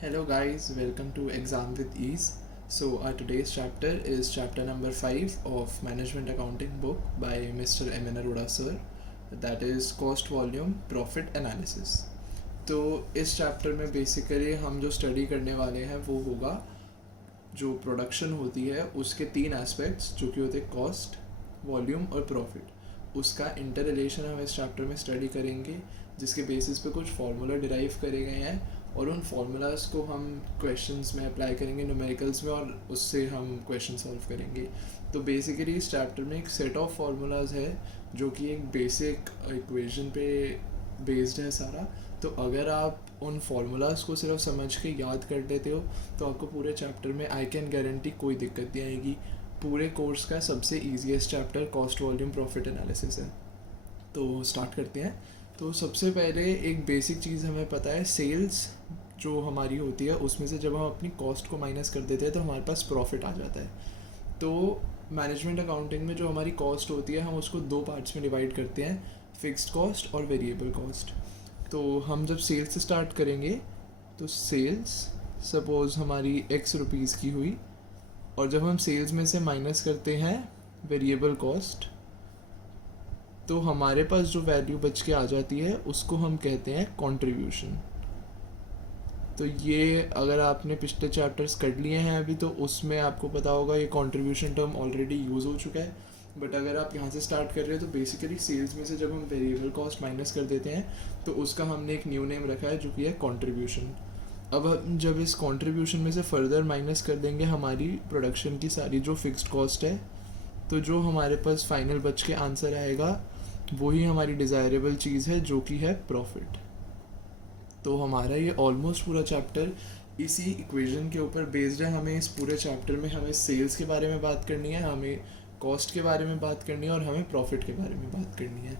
Hello guys, welcome to Exam with Ease. So our today's chapter is chapter number 5 of Management Accounting book by Mr. M. N. Arora sir. That is Cost Volume Profit Analysis. तो इस chapter में basically हम जो study करने वाले हैं वो होगा जो प्रोडक्शन होती है उसके तीन एस्पेक्ट्स जो कि होते हैं कॉस्ट, वॉल्यूम और प्रॉफिट। उसका इंटर रिलेशन हम इस चैप्टर में स्टडी करेंगे जिसके बेसिस पे कुछ फार्मूला डिराइव करे गए हैं और उन फार्मूलाज को हम क्वेश्चंस में अप्लाई करेंगे न्यूमेरिकल्स में और उससे हम क्वेश्चन सॉल्व करेंगे। तो बेसिकली इस चैप्टर में एक सेट ऑफ फार्मूलाज है जो कि एक बेसिक इक्वेशन पे बेस्ड है सारा। तो अगर आप उन फार्मूलाज को सिर्फ समझ के याद कर लेते हो तो आपको पूरे चैप्टर में आई कैन गारंटी कोई दिक्कत नहीं आएगी। पूरे कोर्स का सबसे easiest chapter cost volume profit analysis है। तो स्टार्ट करते हैं। तो सबसे पहले एक बेसिक चीज़ हमें पता है, सेल्स जो हमारी होती है उसमें से जब हम अपनी कॉस्ट को माइनस कर देते हैं तो हमारे पास प्रॉफिट आ जाता है। तो मैनेजमेंट अकाउंटिंग में जो हमारी कॉस्ट होती है हम उसको दो पार्ट्स में डिवाइड करते हैं, फिक्स्ड कॉस्ट और वेरिएबल कॉस्ट। तो हम जब सेल्स से स्टार्ट करेंगे तो सेल्स सपोज़ हमारी एक्स रुपीज़ की हुई और जब हम सेल्स में से माइनस करते हैं वेरिएबल कॉस्ट तो हमारे पास जो वैल्यू बच के आ जाती है उसको हम कहते हैं कंट्रीब्यूशन। तो ये अगर आपने पिछले चैप्टर्स कर लिए हैं अभी तो उसमें आपको पता होगा ये कंट्रीब्यूशन टर्म ऑलरेडी यूज़ हो चुका है। बट अगर आप यहाँ से स्टार्ट कर रहे हो तो बेसिकली सेल्स में से जब हम वेरिएबल कॉस्ट माइनस कर देते हैं तो उसका हमने एक न्यू नेम रखा है जो कि है कंट्रीब्यूशन। अब हम जब इस कंट्रीब्यूशन में से फर्दर माइनस कर देंगे हमारी प्रोडक्शन की सारी जो फिक्स्ड कॉस्ट है, तो जो हमारे पास फाइनल बच के आंसर आएगा वही हमारी डिज़ायरेबल चीज़ है जो कि है प्रॉफिट। तो हमारा ये ऑलमोस्ट पूरा चैप्टर इसी इक्वेशन के ऊपर बेस्ड है। हमें इस पूरे चैप्टर में हमें सेल्स के बारे में बात करनी है, हमें कॉस्ट के बारे में बात करनी है और हमें प्रॉफिट के बारे में बात करनी है।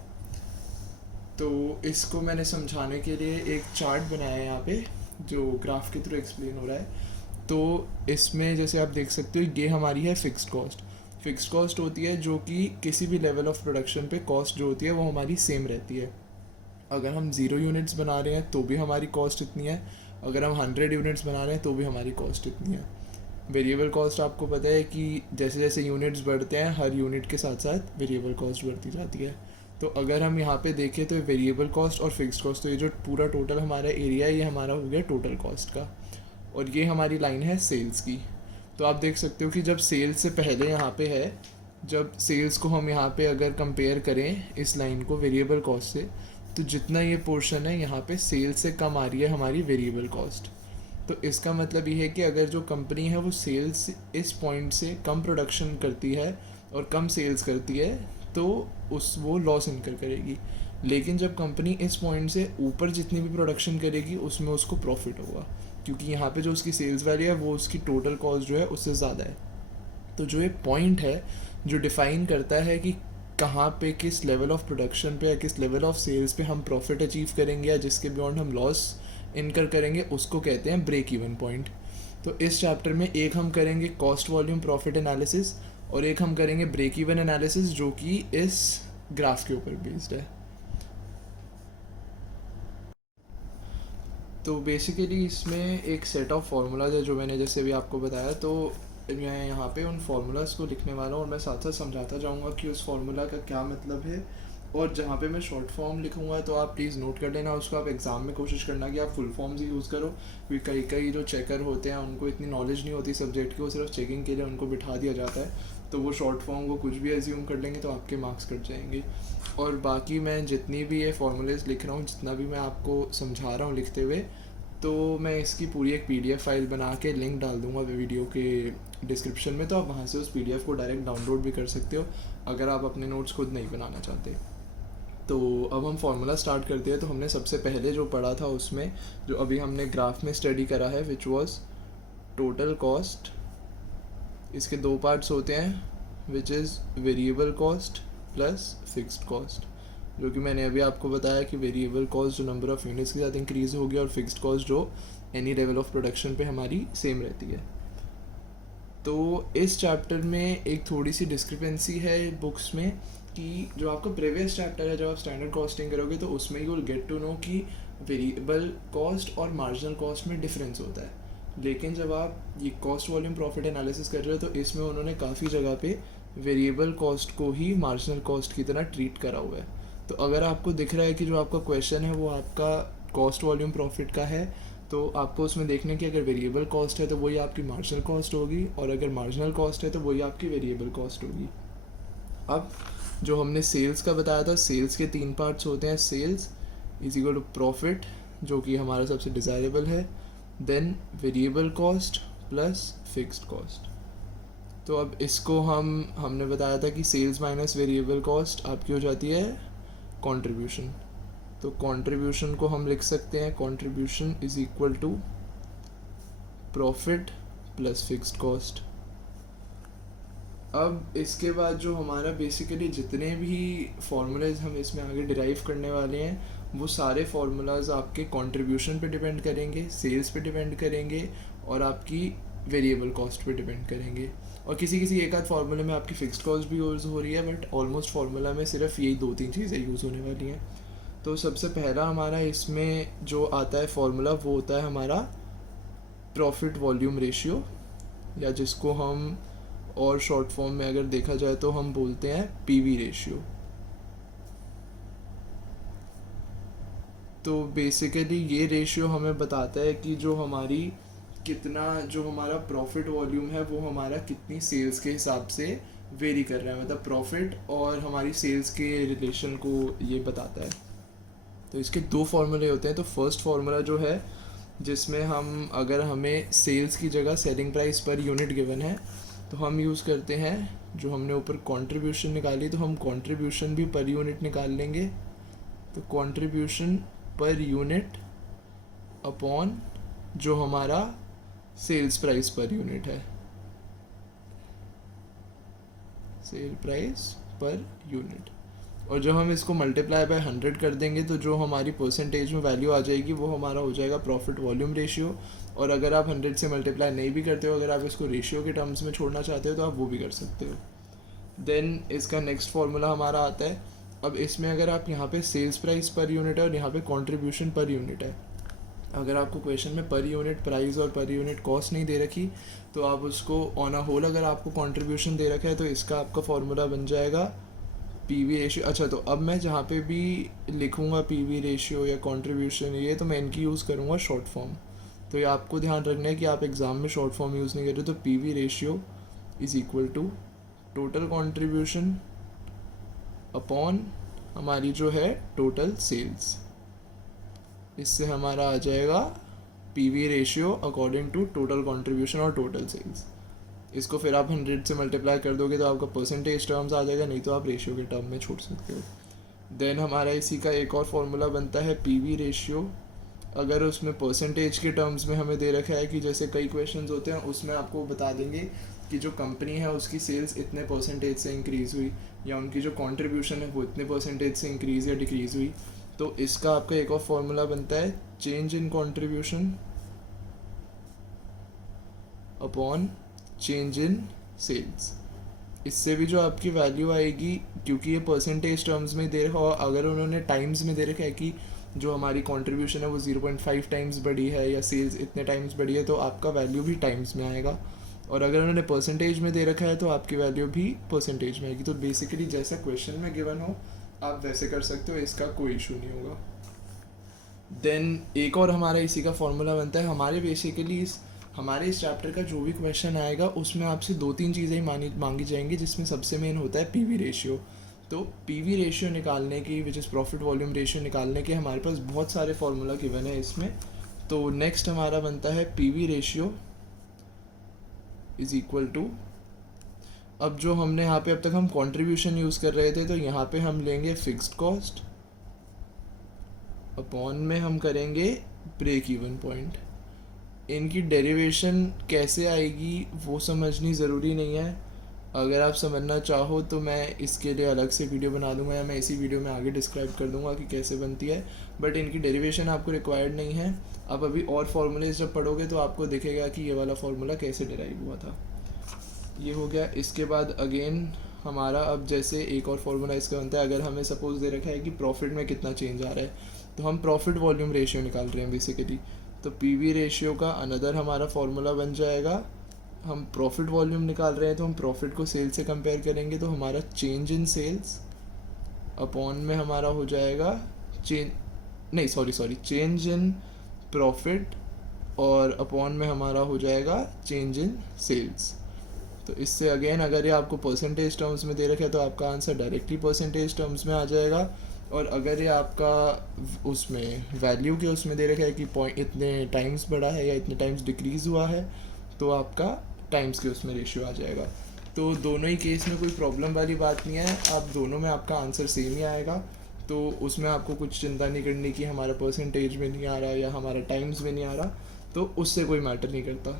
तो इसको मैंने समझाने के लिए एक चार्ट बनाया है यहाँ पे जो ग्राफ के थ्रू एक्सप्लेन हो रहा है। तो इसमें जैसे आप देख सकते हो ये हमारी है फिक्स्ड कॉस्ट। फिक्स्ड कॉस्ट होती है जो कि किसी भी लेवल ऑफ प्रोडक्शन पे कॉस्ट जो होती है वो हमारी सेम रहती है। अगर हम 0 यूनिट्स बना रहे हैं तो भी हमारी कॉस्ट इतनी है, अगर हम 100 यूनिट्स बना रहे हैं तो भी हमारी कॉस्ट इतनी है। वेरिएबल कॉस्ट आपको पता है कि जैसे जैसे यूनिट्स बढ़ते हैं हर यूनिट के साथ साथ वेरिएबल कॉस्ट बढ़ती जाती है। तो अगर हम यहाँ पे देखें तो वेरिएबल कॉस्ट और फिक्स्ड कॉस्ट, तो ये जो पूरा टोटल हमारा एरिया है ये हमारा हो गया टोटल कॉस्ट का और ये हमारी लाइन है सेल्स की। तो आप देख सकते हो कि जब सेल्स से पहले यहाँ पे है, जब सेल्स को हम यहाँ पे अगर कंपेयर करें इस लाइन को वेरिएबल कॉस्ट से, तो जितना ये पोर्शन है यहाँ पे सेल्स से कम आ रही है हमारी वेरिएबल कॉस्ट। तो इसका मतलब ये है कि अगर जो कंपनी है वो सेल्स इस पॉइंट से कम प्रोडक्शन करती है और कम सेल्स करती है तो वो लॉस इनकर करेगी। लेकिन जब कंपनी इस पॉइंट से ऊपर जितनी भी प्रोडक्शन करेगी उसमें उसको प्रॉफिट होगा, क्योंकि यहाँ पे जो उसकी सेल्स वैल्यू है वो उसकी टोटल कॉस्ट जो है उससे ज़्यादा है। तो जो ये पॉइंट है जो डिफ़ाइन करता है कि कहाँ पे किस लेवल ऑफ प्रोडक्शन पे या किस लेवल ऑफ सेल्स पे हम प्रॉफिट अचीव करेंगे या जिसके बियॉन्ड हम लॉस इनकर करेंगे, उसको कहते हैं ब्रेक इवन पॉइंट। तो इस चैप्टर में एक हम करेंगे कॉस्ट वॉल्यूम प्रॉफिट एनालिसिस और एक हम करेंगे ब्रेक इवन एनालिसिस जो कि इस ग्राफ के ऊपर बेस्ड है। तो बेसिकली इसमें एक सेट ऑफ फार्मूलाज है जो मैंने जैसे भी आपको बताया। तो मैं यहाँ पे उन फार्मूलाज को लिखने वाला हूँ और मैं साथ साथ समझाता जाऊँगा कि उस फार्मूला का क्या मतलब है। और जहाँ पे मैं शॉर्ट फॉर्म लिखूँगा तो आप प्लीज़ नोट कर लेना उसको, आप एग्ज़ाम में कोशिश करना कि आप फुल फॉर्म्स ही यूज़ करो, क्योंकि कई कई जो चेकर होते हैं उनको इतनी नॉलेज नहीं होती सब्जेक्ट की, वो सिर्फ चेकिंग के लिए उनको बिठा दिया जाता है तो वो शॉर्ट फॉर्म को कुछ भी एज्यूम कर लेंगे तो आपके मार्क्स कट जाएंगे। और बाकी मैं जितनी भी ये फार्मूलेज लिख रहा हूँ, जितना भी मैं आपको समझा रहा हूँ लिखते हुए, तो मैं इसकी पूरी एक पीडीएफ फाइल बना के लिंक डाल दूँगा वीडियो के डिस्क्रिप्शन में, तो आप वहाँ से उस पीडीएफ को डायरेक्ट डाउनलोड भी कर सकते हो अगर आप अपने नोट्स खुद नहीं बनाना चाहते। तो अब हम फार्मूला स्टार्ट करते हैं। तो हमने सबसे पहले जो पढ़ा था उसमें जो अभी हमने ग्राफ में स्टडी करा है विच वॉज टोटल कॉस्ट, इसके दो पार्ट्स होते हैं which is variable cost plus fixed cost, जो कि मैंने अभी आपको बताया कि वेरिएबल कॉस्ट जो नंबर ऑफ़ यूनिट्स के साथ इंक्रीज़ होगी और फिक्स्ड कॉस्ट जो एनी लेवल ऑफ प्रोडक्शन पे हमारी सेम रहती है। तो इस चैप्टर में एक थोड़ी सी डिस्क्रिपेंसी है बुक्स में कि जो आपका प्रीवियस चैप्टर है, जब आप स्टैंडर्ड कॉस्टिंग करोगे तो उसमें you will get to know कि वेरिएबल कॉस्ट और मार्जिनल कॉस्ट में डिफरेंस होता है। लेकिन जब आप ये कॉस्ट वॉल्यूम प्रॉफिट एनालिसिस कर रहे हो तो इसमें उन्होंने काफ़ी जगह पे वेरिएबल कॉस्ट को ही मार्जिनल कॉस्ट की तरह ट्रीट करा हुआ है। तो अगर आपको दिख रहा है कि जो आपका क्वेश्चन है वो आपका कॉस्ट वॉल्यूम प्रॉफिट का है, तो आपको उसमें देखना कि अगर वेरिएबल कॉस्ट है तो वही आपकी मार्जिनल कॉस्ट होगी, और अगर मार्जिनल कॉस्ट है तो वही आपकी वेरिएबल कॉस्ट होगी। अब जो हमने सेल्स का बताया था, सेल्स के 3 पार्ट्स होते हैं। Sales is equal to profit, जो कि हमारा सबसे डिज़ायरेबल है, then variable cost plus fixed cost. तो अब इसको हमने बताया था कि सेल्स माइनस वेरिएबल कॉस्ट आपकी हो जाती है कंट्रीब्यूशन। तो कंट्रीब्यूशन को हम लिख सकते हैं, contribution is equal to profit plus fixed cost. अब इसके बाद जो हमारा बेसिकली जितने भी फार्मूलाज हम इसमें आगे डिराइव करने वाले हैं, वो सारे फार्मूलाज आपके कंट्रीब्यूशन पे डिपेंड करेंगे, सेल्स पे डिपेंड करेंगे, और आपकी वेरिएबल कॉस्ट पे डिपेंड करेंगे। और किसी एक आध फार्मूले में आपकी फिक्स्ड कॉस्ट भी यूज़ हो रही है, बट ऑलमोस्ट फार्मूला में सिर्फ यही 2-3 चीज़ें यूज़ होने वाली हैं। तो सबसे पहला हमारा इसमें जो आता है फार्मूला वो होता है हमारा प्रॉफिट वॉल्यूम रेशियो, या जिसको हम और शॉर्ट फॉर्म में अगर देखा जाए तो हम बोलते हैं पीवी रेशियो। तो बेसिकली ये रेशियो हमें बताता है कि जो हमारा प्रॉफिट वॉल्यूम है वो हमारा कितनी सेल्स के हिसाब से वेरी कर रहा है, मतलब प्रॉफिट और हमारी सेल्स के रिलेशन को ये बताता है। तो इसके 2 फार्मूले होते हैं। तो फर्स्ट फार्मूला जो है, जिसमें अगर हमें सेल्स की जगह selling price per unit given है तो हम यूज़ करते हैं, जो हमने ऊपर कंट्रीब्यूशन निकाली तो हम कंट्रीब्यूशन भी पर यूनिट निकाल लेंगे। तो कंट्रीब्यूशन पर यूनिट अपॉन जो हमारा सेल्स प्राइस पर यूनिट है, सेल प्राइस पर यूनिट। और जब हम इसको मल्टीप्लाई बाय 100 कर देंगे तो जो हमारी परसेंटेज में वैल्यू आ जाएगी वो हमारा हो जाएगा प्रॉफिट वॉल्यूम रेशियो। और अगर आप 100 से मल्टीप्लाई नहीं भी करते हो, अगर आप इसको रेशियो के टर्म्स में छोड़ना चाहते हो तो आप वो भी कर सकते हो। देन इसका नेक्स्ट फार्मूला हमारा आता है, अब इसमें अगर आप यहाँ पे सेल्स प्राइस पर यूनिट है और यहाँ पे कंट्रीब्यूशन पर यूनिट है, अगर आपको क्वेश्चन में पर यूनिट प्राइस और पर यूनिट कॉस्ट नहीं दे रखी तो आप उसको ऑन अ होल अगर आपको कंट्रीब्यूशन दे रखा है तो इसका आपका फार्मूला बन जाएगा पीवी रेशियो। अच्छा, तो अब मैं जहाँ पे भी लिखूँगा पीवी रेशियो या कंट्रीब्यूशन, ये तो मैं इनकी यूज़ करूँगा शॉर्ट फॉर्म। तो ये आपको ध्यान रखना है कि आप एग्ज़ाम में शॉर्ट फॉर्म यूज़ नहीं कर रहे। तो PV ratio is equal to total contribution upon हमारी जो है टोटल सेल्स। इससे हमारा आ जाएगा PV ratio according to total contribution और टोटल सेल्स। इसको फिर आप 100 से मल्टीप्लाई कर दोगे तो आपका परसेंटेज टर्म्स आ जाएगा, नहीं तो आप रेशियो के टर्म में छोड़ सकते हो। देन हमारा इसी का एक और फॉर्मूला बनता है पीवी रेशियो। अगर उसमें परसेंटेज के टर्म्स में हमें दे रखा है कि जैसे कई क्वेश्चंस होते हैं उसमें आपको बता देंगे कि जो कंपनी है उसकी सेल्स इतने परसेंटेज से इंक्रीज़ हुई, या उनकी जो कंट्रीब्यूशन है वो इतने परसेंटेज से इंक्रीज़ या डिक्रीज़ हुई। तो इसका आपका एक और फॉर्मूला बनता है change in contribution upon change in sales. इससे भी जो आपकी वैल्यू आएगी, क्योंकि ये परसेंटेज टर्म्स में दे रखा, और अगर उन्होंने टाइम्स में दे रखा है कि जो हमारी कंट्रीब्यूशन है वो 0.5 टाइम्स बढ़ी है या सेल्स इतने टाइम्स बढ़ी है, तो आपका वैल्यू भी टाइम्स में आएगा। और अगर उन्होंने परसेंटेज में दे रखा है तो आपकी वैल्यू भी परसेंटेज में आएगी। तो बेसिकली जैसा क्वेश्चन में गिवन हो आप वैसे कर सकते हो, इसका कोई इशू नहीं होगा। देन एक और हमारा इसी का फॉर्मूला बनता है, हमारे इस चैप्टर का जो भी क्वेश्चन आएगा उसमें आपसे 2-3 चीज़ें ही मांगी जाएंगी, जिसमें सबसे मेन होता है पीवी रेशियो। तो पीवी रेशियो निकालने की, which is profit volume ratio निकालने के हमारे पास बहुत सारे फार्मूला गिवन है इसमें। तो नेक्स्ट हमारा बनता है PV ratio is equal to, अब जो हमने यहाँ पे अब तक हम कंट्रीब्यूशन यूज़ कर रहे थे तो यहाँ पे हम लेंगे फिक्स्ड कॉस्ट अपॉन में हम करेंगे ब्रेक इवन पॉइंट। इनकी डेरिवेशन कैसे आएगी वो समझनी ज़रूरी नहीं है। अगर आप समझना चाहो तो मैं इसके लिए अलग से वीडियो बना दूंगा, या मैं इसी वीडियो में आगे डिस्क्राइब कर दूंगा कि कैसे बनती है, बट इनकी डेरिवेशन आपको रिक्वायर्ड नहीं है। आप अभी और फार्मूले जब पढ़ोगे तो आपको दिखेगा कि ये वाला फार्मूला कैसे डिराइव हुआ था। ये हो गया। इसके बाद अगेन हमारा अब जैसे एक और फॉर्मूला इसका बनता है, अगर हमें सपोज दे रखा है कि प्रॉफिट में कितना चेंज आ रहा है, तो हम प्रॉफिट वॉल्यूम रेशियो निकाल रहे हैं बेसिकली। तो पीवी रेशियो का अनदर हमारा फॉर्मूला बन जाएगा, हम प्रॉफिट वॉल्यूम निकाल रहे हैं तो हम प्रॉफिट को सेल्स से कंपेयर करेंगे, तो हमारा चेंज इन सेल्स अपॉन में हमारा हो जाएगा चेंज इन प्रॉफिट, और अपॉन में हमारा हो जाएगा चेंज इन सेल्स। तो इससे अगेन अगर ये आपको परसेंटेज टर्म्स में दे रखा है तो आपका आंसर डायरेक्टली परसेंटेज टर्म्स में आ जाएगा, और अगर ये आपका उसमें वैल्यू के उसमें दे रखा है कि पॉइंट इतने टाइम्स बढ़ा है या इतने टाइम्स डिक्रीज़ हुआ है, तो आपका टाइम्स के उसमें रेशियो आ जाएगा। तो दोनों ही केस में कोई प्रॉब्लम वाली बात नहीं है, आप दोनों में आपका आंसर सेम ही आएगा। तो उसमें आपको कुछ चिंता नहीं करनी कि हमारा परसेंटेज में नहीं आ रहा या हमारा टाइम्स में नहीं आ रहा, तो उससे कोई मैटर नहीं करता।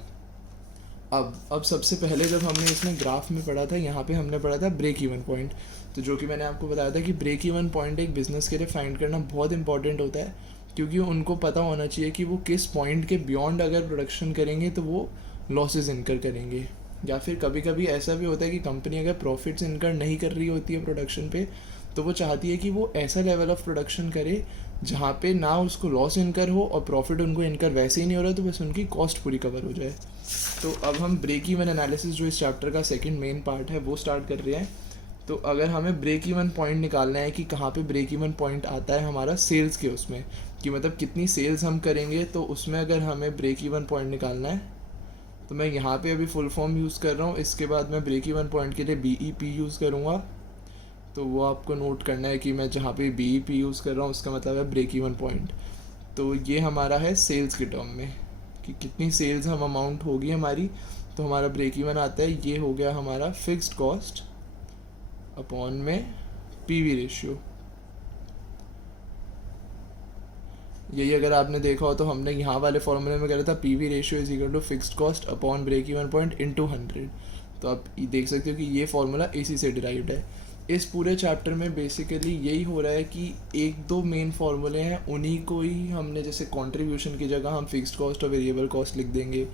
अब सबसे पहले जब हमने इसमें ग्राफ में पढ़ा था, यहाँ पे हमने पढ़ा था ब्रेक इवन पॉइंट। तो जो कि मैंने आपको बताया था कि ब्रेक इवन पॉइंट एक बिज़नेस के लिए फाइंड करना बहुत इंपॉर्टेंट होता है, क्योंकि उनको पता होना चाहिए कि वो किस पॉइंट के बियॉन्ड अगर प्रोडक्शन करेंगे तो वो लॉसेस इनकर करेंगे। या फिर कभी कभी ऐसा भी होता है कि कंपनी अगर प्रॉफिट्स इनकर नहीं कर रही होती है प्रोडक्शन पे, तो वो चाहती है कि वो ऐसा लेवल ऑफ प्रोडक्शन करे जहाँ पे ना उसको लॉस इनकर हो और प्रॉफिट उनको इनकर वैसे ही नहीं हो रहा, तो बस उनकी कॉस्ट पूरी कवर हो जाए। तो अब हम ब्रेक इवन एनालिसिस जो इस चैप्टर का सेकंड मेन पार्ट है वो स्टार्ट कर रहे हैं। तो अगर हमें ब्रेक इवन पॉइंट निकालना है कि कहाँ पे ब्रेक इवन पॉइंट आता है हमारा सेल्स के उसमें, कि मतलब कितनी सेल्स हम करेंगे, तो उसमें अगर हमें ब्रेक इवन पॉइंट निकालना है, तो मैं यहाँ पे अभी फुल फॉर्म यूज़ कर रहा हूँ, इसके बाद मैं ब्रेक इवन पॉइंट के लिए BEP यूज़ करूँगा। तो वो आपको नोट करना है कि मैं जहाँ पे BEP यूज़ कर रहा हूँ उसका मतलब है ब्रेक इवन पॉइंट। तो ये हमारा है सेल्स के टर्म में कि कितनी सेल्स हम अमाउंट होगी हमारी, तो हमारा ब्रेक इवन आता है, ये हो गया हमारा फिक्स्ड कॉस्ट अपॉन में PV रेशियो। यही अगर आपने देखा हो तो हमने यहाँ वाले फॉर्मूले में करा था PV ratio is equal to fixed cost upon break even point into 100। तो आप देख सकते हो कि ये फॉर्मूला इसी से डिराइव्ड है। इस पूरे चैप्टर में बेसिकली यही हो रहा है कि एक दो मेन फार्मूले हैं, उन्हीं को ही हमने, जैसे कंट्रीब्यूशन की जगह हम फिक्स्ड कॉस्ट और वेरिएबल कॉस्ट लिख देंगे,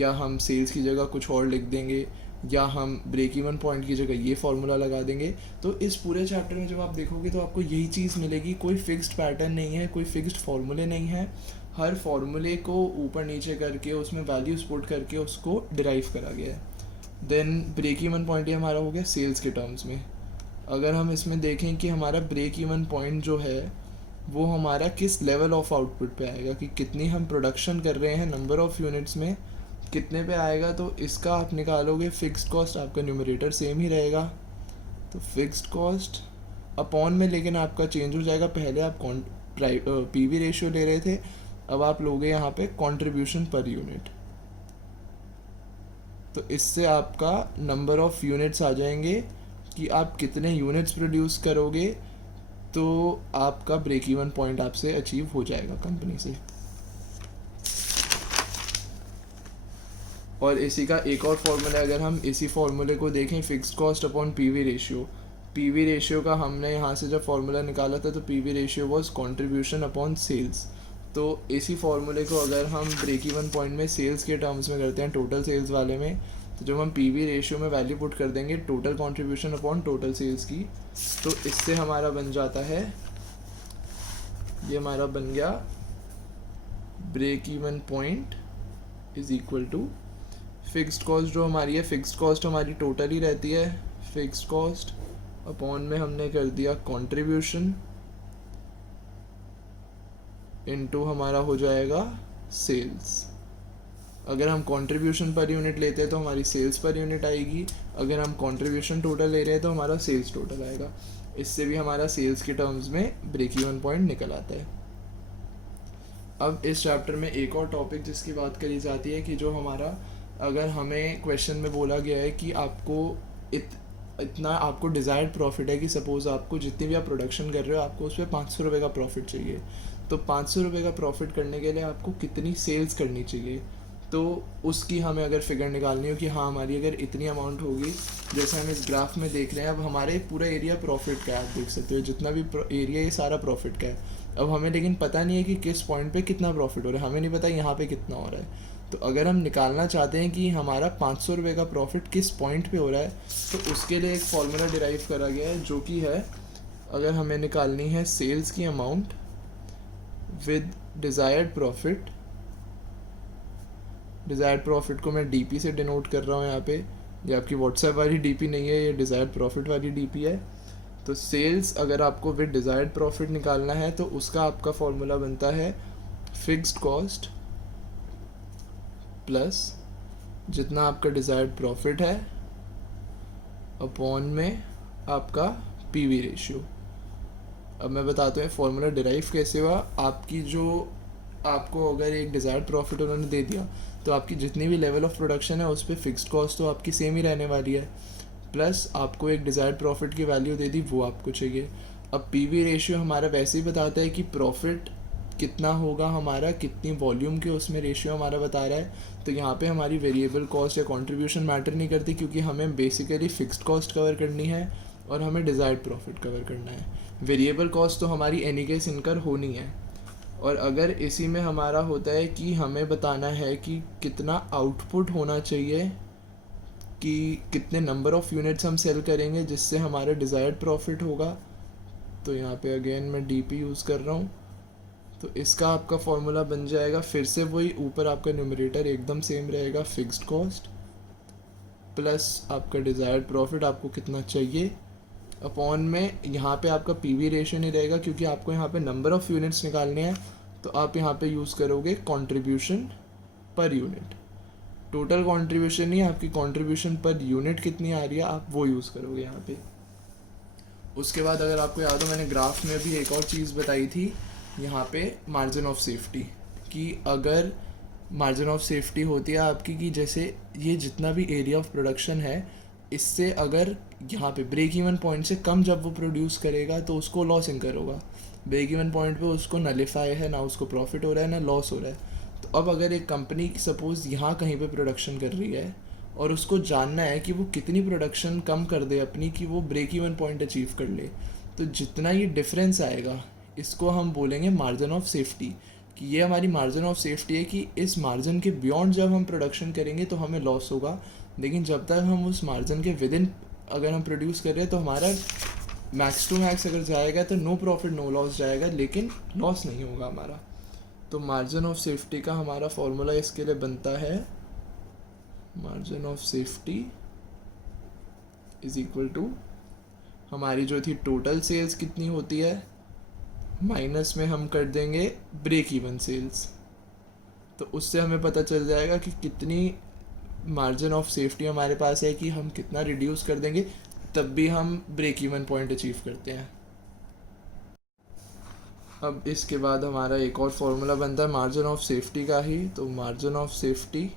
या हम सेल्स की जगह कुछ और लिख देंगे, या हम ब्रेक इवन पॉइंट की जगह ये फार्मूला लगा देंगे। तो इस पूरे चैप्टर में जब आप देखोगे तो आपको यही चीज़ मिलेगी, कोई फिक्स्ड पैटर्न नहीं है, कोई फिक्स्ड फार्मूले नहीं है। हर फार्मूले को ऊपर नीचे करके उसमें वैल्यूज पुट करके उसको डिराइव करा गया है। देन ब्रेक इवन पॉइंट ये हमारा हो गया सेल्स के टर्म्स में। अगर हम इसमें देखें कि हमारा ब्रेक इवन पॉइंट जो है वो हमारा किस लेवल ऑफ आउटपुट पे आएगा, कि कितनी हम प्रोडक्शन कर रहे हैं नंबर ऑफ यूनिट्स में, कितने पे आएगा, तो इसका आप निकालोगे फिक्स्ड कॉस्ट, आपका न्यूमरेटर सेम ही रहेगा, तो फिक्स्ड कॉस्ट अपॉन में, लेकिन आपका चेंज हो जाएगा। पहले आप PV रेशियो ले रहे थे, अब आप लोगे यहाँ पे कंट्रीब्यूशन पर यूनिट, तो इससे आपका नंबर ऑफ यूनिट्स आ जाएंगे कि आप कितने यूनिट्स प्रोड्यूस करोगे, तो आपका ब्रेक इवन पॉइंट आपसे अचीव हो जाएगा कंपनी से। और इसी का एक और फॉर्मूला, अगर हम इसी फॉर्मूले को देखें, fixed cost upon PV ratio. PV ratio का हमने यहाँ से जब फॉर्मूला निकाला था तो PV ratio was contribution upon sales. तो इसी फॉर्मूले को अगर हम ब्रेक इवन पॉइंट में सेल्स के टर्म्स में करते हैं, टोटल सेल्स वाले में, तो जब हम PV रेशियो में वैल्यू पुट कर देंगे total contribution upon total sales की, तो इससे हमारा बन जाता है, ये हमारा बन गया break even point is equal to fixed cost. जो हमारी है फिक्स्ड कॉस्ट हमारी टोटल ही रहती है, फिक्स्ड कॉस्ट अपॉन में हमने कर दिया कंट्रीब्यूशन इनटू हमारा हो जाएगा सेल्स। अगर हम कंट्रीब्यूशन पर यूनिट लेते हैं तो हमारी सेल्स पर यूनिट आएगी, अगर हम कंट्रीब्यूशन टोटल ले रहे हैं तो हमारा सेल्स टोटल आएगा। इससे भी हमारा सेल्स के टर्म्स में ब्रेक इवन पॉइंट निकल आता है। अब इस चैप्टर में एक और टॉपिक जिसकी बात करी जाती है कि जो हमारा, अगर हमें क्वेश्चन में बोला गया है कि आपको इतना आपको डिज़ायर्ड प्रॉफिट है, कि सपोज़ आपको जितनी भी आप प्रोडक्शन कर रहे हो आपको उस पर 500 रुपये का प्रॉफिट चाहिए, तो 500 रुपये का प्रॉफिट करने के लिए आपको कितनी सेल्स करनी चाहिए, तो उसकी हमें अगर फिगर निकालनी हो कि हाँ हमारी अगर इतनी अमाउंट होगी, जैसे हम इस ग्राफ में देख रहे हैं, अब हमारे पूरा एरिया प्रॉफिट का है, आप देख सकते हो जितना भी एरिया ये सारा प्रॉफिट का है। अब हमें लेकिन पता नहीं है कि किस पॉइंट पे कितना प्रॉफिट हो रहा है, हमें नहीं पता यहाँ पे कितना हो रहा है, तो अगर हम निकालना चाहते हैं कि हमारा 500 रुपये का प्रॉफिट किस पॉइंट पे हो रहा है, तो उसके लिए एक फॉर्मूला डिराइव करा गया है, जो कि है, अगर हमें निकालनी है सेल्स की amount with desired profit, desired profit को मैं डीपी से डिनोट कर रहा हूँ यहाँ पे, ये आपकी व्हाट्सएप वाली डीपी नहीं है, ये डिज़ायर्ड प्रॉफिट वाली डीपी है। तो सेल्स अगर आपको विद डिज़ायर्ड प्रॉफिट निकालना है तो उसका आपका फॉर्मूला बनता है फिक्स्ड कॉस्ट प्लस जितना आपका डिज़ायर्ड प्रॉफिट है अपॉन में आपका पीवी रेशियो। अब मैं बताता हूँ फॉर्मूला डिराइव कैसे हुआ। आपको अगर एक डिज़ायर्ड प्रॉफिट उन्होंने दे दिया तो आपकी जितनी भी लेवल ऑफ प्रोडक्शन है उस पर फिक्स्ड कॉस्ट तो आपकी सेम ही रहने वाली है, प्लस आपको एक डिज़ायर्ड प्रॉफिट की वैल्यू दे दी, वो आपको चाहिए। अब पीवी रेशियो हमारा वैसे ही बताता है कि प्रॉफिट कितना होगा हमारा, कितनी वॉल्यूम के उसमें रेशियो हमारा बता रहा है। तो यहाँ पे हमारी वेरिएबल कॉस्ट या कंट्रीब्यूशन मैटर नहीं करती, क्योंकि हमें बेसिकली फिक्स्ड कॉस्ट कवर करनी है और हमें डिज़ायर्ड प्रॉफिट कवर करना है। वेरिएबल कॉस्ट तो हमारी एनी केस इनकर होनी है। और अगर इसी में हमारा होता है कि हमें बताना है कि कितना आउटपुट होना चाहिए, कि कितने नंबर ऑफ़ यूनिट्स हम सेल करेंगे जिससे हमारा डिज़ायर्ड प्रॉफिट होगा, तो यहाँ पे अगेन मैं डीपी यूज़ कर रहा हूँ। तो इसका आपका फॉर्मूला बन जाएगा, फिर से वही, ऊपर आपका न्यूमरेटर एकदम सेम रहेगा, फिक्स्ड कॉस्ट प्लस आपका डिज़ायर्ड प्रॉफिट आपको कितना चाहिए अपॉन में यहाँ पे आपका पीवी रेशियो नहीं रहेगा, क्योंकि आपको यहाँ पे नंबर ऑफ़ यूनिट्स निकालने हैं। तो आप यहाँ पे यूज़ करोगे contribution per unit, total contribution नहीं, आपकी कंट्रीब्यूशन पर यूनिट कितनी आ रही है आप वो यूज़ करोगे यहाँ पे। उसके बाद अगर आपको याद हो, मैंने ग्राफ में भी एक और चीज़ बताई थी यहाँ पे, मार्जिन ऑफ सेफ्टी, कि अगर मार्जिन ऑफ सेफ्टी होती है आपकी कि जैसे ये जितना भी एरिया ऑफ प्रोडक्शन है, इससे अगर यहाँ पे ब्रेक इवन पॉइंट से कम जब वो प्रोड्यूस करेगा तो उसको लॉस इंकर होगा। ब्रेक इवन पॉइंट पे उसको नलिफाई है, ना उसको प्रॉफिट हो रहा है ना लॉस हो रहा है। तो अब अगर एक कंपनी सपोज़ यहाँ कहीं पे प्रोडक्शन कर रही है और उसको जानना है कि वो कितनी प्रोडक्शन कम कर दे अपनी कि वो ब्रेक इवन पॉइंट अचीव कर ले, तो जितना ये डिफरेंस आएगा इसको हम बोलेंगे मार्जिन ऑफ सेफ्टी, कि ये हमारी मार्जिन ऑफ सेफ्टी है कि इस मार्जिन के बियॉन्ड जब हम प्रोडक्शन करेंगे तो हमें लॉस होगा, लेकिन जब तक हम उस मार्जिन के विद इन अगर हम प्रोड्यूस कर रहे हैं तो हमारा मैक्स टू मैक्स अगर जाएगा तो नो प्रॉफिट नो लॉस जाएगा, लेकिन लॉस नहीं होगा हमारा। तो मार्जिन ऑफ सेफ्टी का हमारा फॉर्मूला इसके लिए बनता है, margin of safety is equal to हमारी जो थी टोटल सेल्स कितनी होती है, माइनस में हम कर देंगे ब्रेक इवन सेल्स, तो उससे हमें पता चल जाएगा कि कितनी मार्जिन ऑफ सेफ्टी हमारे पास है, कि हम कितना रिड्यूस कर देंगे तब भी हम ब्रेक इवन पॉइंट अचीव करते हैं। अब इसके बाद हमारा एक और फॉर्मूला बनता है मार्जिन ऑफ सेफ्टी का ही। तो मार्जिन ऑफ सेफ्टी,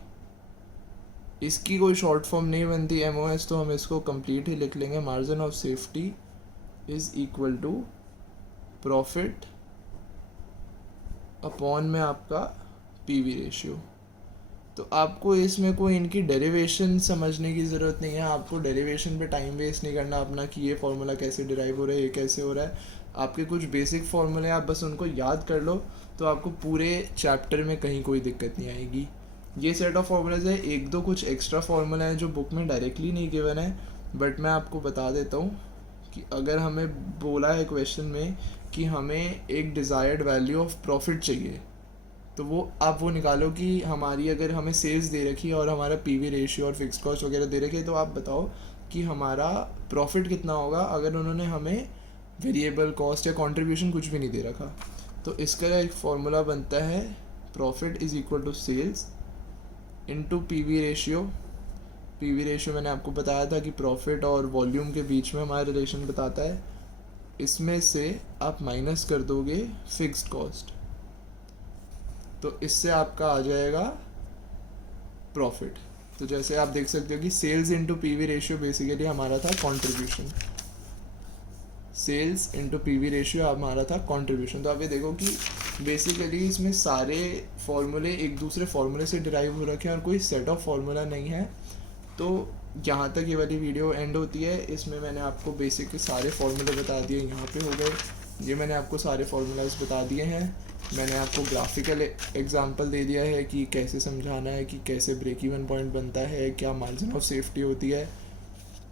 इसकी कोई शॉर्ट फॉर्म नहीं बनती MOS, तो हम इसको कंप्लीट ही लिख लेंगे। Margin of safety is equal to profit upon में आपका पीवी रेशियो। तो आपको इसमें कोई इनकी डेरिवेशन समझने की ज़रूरत नहीं है, आपको डेरिवेशन पे टाइम वेस्ट नहीं करना अपना कि ये फार्मूला कैसे डिराइव हो रहा है, ये कैसे हो रहा है। आपके कुछ बेसिक फार्मूले आप बस उनको याद कर लो, तो आपको पूरे चैप्टर में कहीं कोई दिक्कत नहीं आएगी। ये सेट ऑफ फार्मूलाज है, एक दो कुछ एक्स्ट्रा फार्मूला हैं जो बुक में डायरेक्टली नहीं गिवन है, बट मैं आपको बता देता हूँ कि अगर हमें बोला है क्वेश्चन में कि हमें एक डिज़ायर्ड वैल्यू ऑफ प्रॉफिट चाहिए, तो वो आप वो निकालो कि हमारी अगर हमें सेल्स दे रखी है और हमारा पीवी रेशियो और फिक्स्ड कॉस्ट वगैरह दे रखी है, तो आप बताओ कि हमारा प्रॉफिट कितना होगा अगर उन्होंने हमें वेरिएबल कॉस्ट या कंट्रीब्यूशन कुछ भी नहीं दे रखा। तो इसका एक फॉर्मूला बनता है profit is equal to sales into PV ratio. PV ratio मैंने आपको बताया था कि प्रॉफिट और वॉल्यूम के बीच में हमारा रिलेशन बताता है। इसमें से आप माइनस कर दोगे फिक्स्ड कॉस्ट, तो इससे आपका आ जाएगा प्रॉफिट। तो जैसे आप देख सकते हो कि sales into PV ratio basically हमारा था contribution, sales into PV ratio हमारा था कंट्रीब्यूशन। तो आप ये देखो कि बेसिकली इसमें सारे फॉर्मूले एक दूसरे फॉर्मूले से डिराइव हो रखे हैं और कोई सेट ऑफ फॉर्मूला नहीं है। तो यहाँ तक ये वाली वीडियो एंड होती है। इसमें मैंने आपको बेसिक के सारे फॉर्मूले बता दिए, यहाँ पे हो गए, ये मैंने आपको सारे फॉर्मूलाज बता दिए हैं। मैंने आपको ग्राफिकल एग्जांपल दे दिया है कि कैसे समझाना है कि कैसे ब्रेक इवन पॉइंट बनता है, क्या मार्जिन ऑफ सेफ्टी होती है।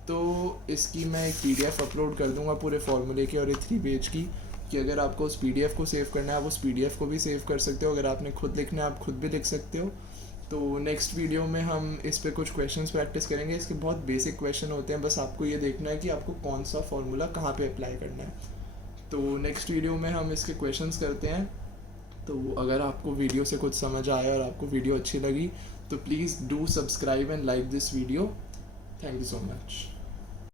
तो इसकी मैं एक पीडीएफ अपलोड कर दूंगा पूरे फॉर्मूले की और ये 3 पेज की, कि अगर आपको उस पीडीएफ को सेव करना है आप उस पीडीएफ को भी सेव कर सकते हो, अगर आपने खुद लिखना है आप खुद भी लिख सकते हो। तो नेक्स्ट वीडियो में हम इस पे कुछ क्वेश्चंस प्रैक्टिस करेंगे। इसके बहुत बेसिक क्वेश्चन होते हैं, बस आपको ये देखना है कि आपको कौन सा फॉर्मूला कहाँ पे अप्लाई करना है। तो नेक्स्ट वीडियो में हम इसके क्वेश्चंस करते हैं। तो अगर आपको वीडियो से कुछ समझ आया और आपको वीडियो अच्छी लगी तो please do subscribe and like this video. Thank you so much.